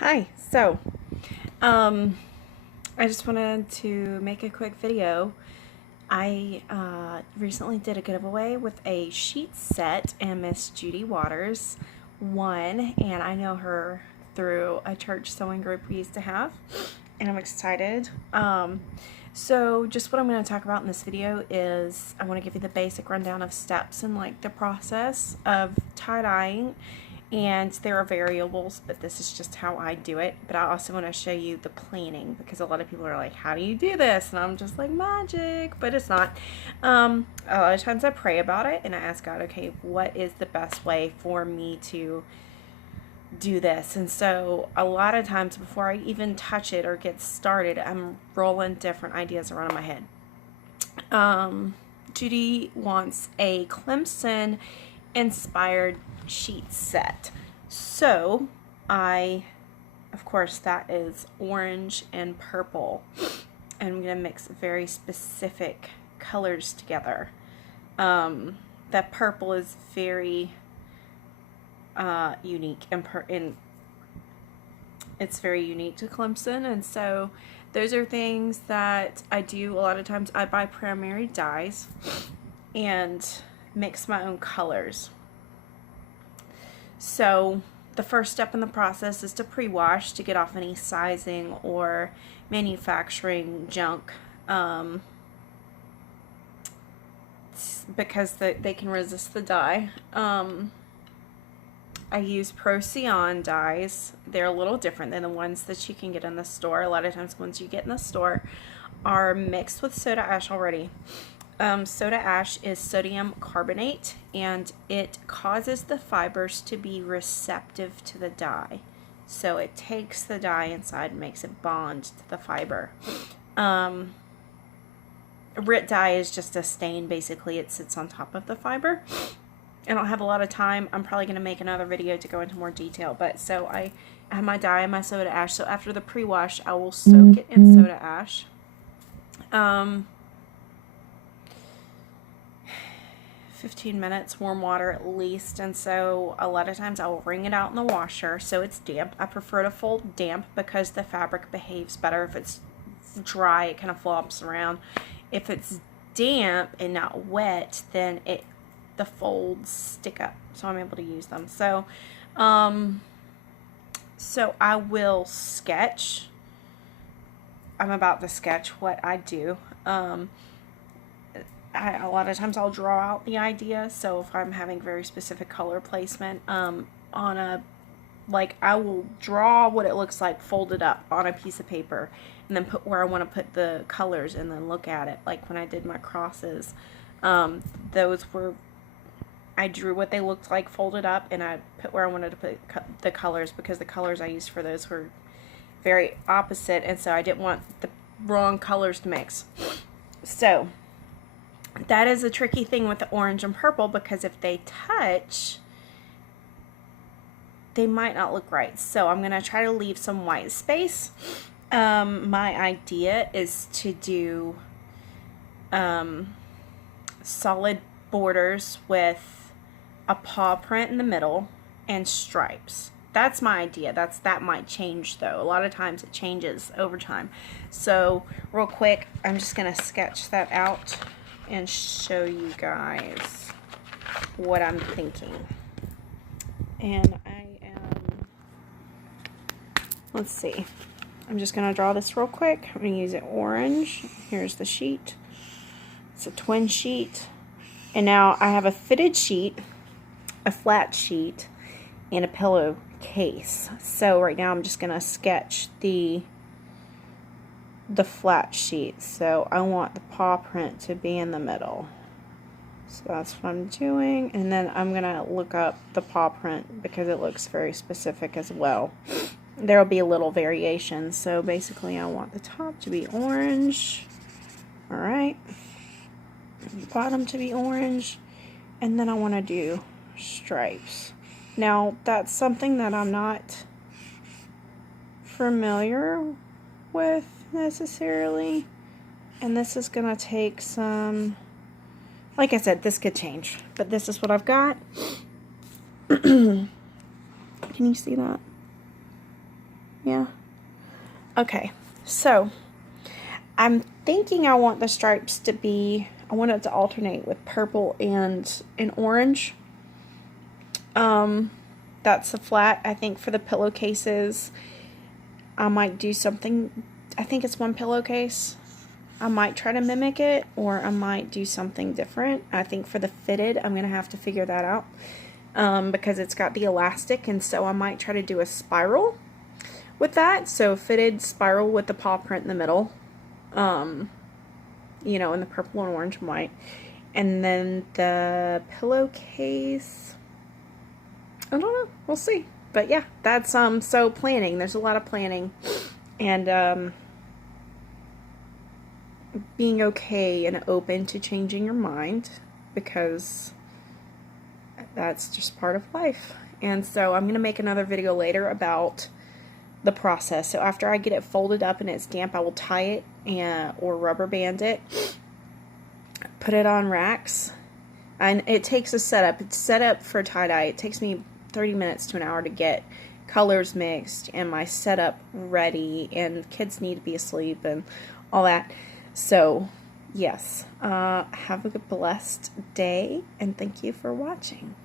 Hi. I just wanted to make a quick video. I recently did a giveaway with a sheet set, and Miss Judy Waters won, and I know her through a church sewing group we used to have, and I'm excited. So just what I'm going to talk about in this video is I want to give you the basic rundown of steps and like the process of tie-dyeing, and there are variables, but this is just how I do it. But I also want to show you the planning, because a lot of people are like, how do you do this? And I'm just like, magic, but it's not. A lot of times I pray about it and I ask God, okay, what is the best way for me to do this? And so a lot of times before I even touch it or get started, I'm rolling different ideas around in my head. Judy wants a Clemson inspired sheet set. So of course, that is orange and purple. And I'm going to mix very specific colors together. That purple is very unique, and it's very unique to Clemson, and so those are things that I do. A lot of times I buy primary dyes and mix my own colors. So the first step in the process is to pre-wash to get off any sizing or manufacturing junk, because they can resist the dye. I use Procyon dyes. They're a little different than the ones that you can get in the store. A lot of times the ones you get in the store are mixed with soda ash already. Soda ash is sodium carbonate, and it causes the fibers to be receptive to the dye. So it takes the dye inside and makes it bond to the fiber. RIT dye is just a stain. Basically, it sits on top of the fiber. I don't have a lot of time. I'm probably going to make another video to go into more detail. But so I have my dye and my soda ash. So after the pre-wash, I will soak it in soda ash. 15 minutes, warm water at least. And so a lot of times I will wring it out in the washer so it's damp. I prefer to fold damp because the fabric behaves better. If it's dry, it kind of flops around. If it's damp and not wet, then the folds stick up, so I'm able to use them. So I will sketch. I'm about to sketch what I do. A lot of times I'll draw out the idea. So if I'm having very specific color placement, I will draw what it looks like folded up on a piece of paper, and then put where I want to put the colors, and then look at it. Like when I did my crosses, I drew what they looked like folded up, and I put where I wanted to put the colors, because the colors I used for those were very opposite, and so I didn't want the wrong colors to mix. So that is a tricky thing with the orange and purple, because if they touch, they might not look right. So I'm going to try to leave some white space. My idea is to do solid borders with a paw print in the middle and stripes. That's my idea. That might change though. A lot of times it changes over time. So real quick, I'm just gonna sketch that out and show you guys what I'm thinking. And let's see. I'm just gonna draw this real quick. I'm gonna use it orange. Here's the sheet. It's a twin sheet. And now I have a fitted sheet, a flat sheet, and a pillow case. So right now I'm just going to sketch the flat sheet. So I want the paw print to be in the middle. So that's what I'm doing. And then I'm going to look up the paw print because it looks very specific as well. There will be a little variation. So basically I want the top to be orange. Alright. The bottom to be orange. And then I want to do stripes. Now that's something that I'm not familiar with necessarily, and this is gonna take some, like I said, this could change, but this is what I've got. Can you see that? Yeah. Okay, so I'm thinking I want the stripes to be, I want it to alternate with purple and orange. That's the flat. I think for the pillowcases, I might do something, I think it's one pillowcase. I might try to mimic it, or I might do something different. I think for the fitted, I'm going to have to figure that out because it's got the elastic, and so I might try to do a spiral with that. So fitted spiral with the paw print in the middle, you know, in the purple and orange and white. And then the pillowcase, I don't know, we'll see. But yeah, that's so planning. There's a lot of planning, and being okay and open to changing your mind, because that's just part of life. And so I'm going to make another video later about the process. So after I get it folded up and it's damp, I will tie it or rubber band it, put it on racks, and it takes a setup. It's set up for tie-dye. It takes me 30 minutes to an hour to get colors mixed and my setup ready, and kids need to be asleep and all that. So yes, have a blessed day, and thank you for watching.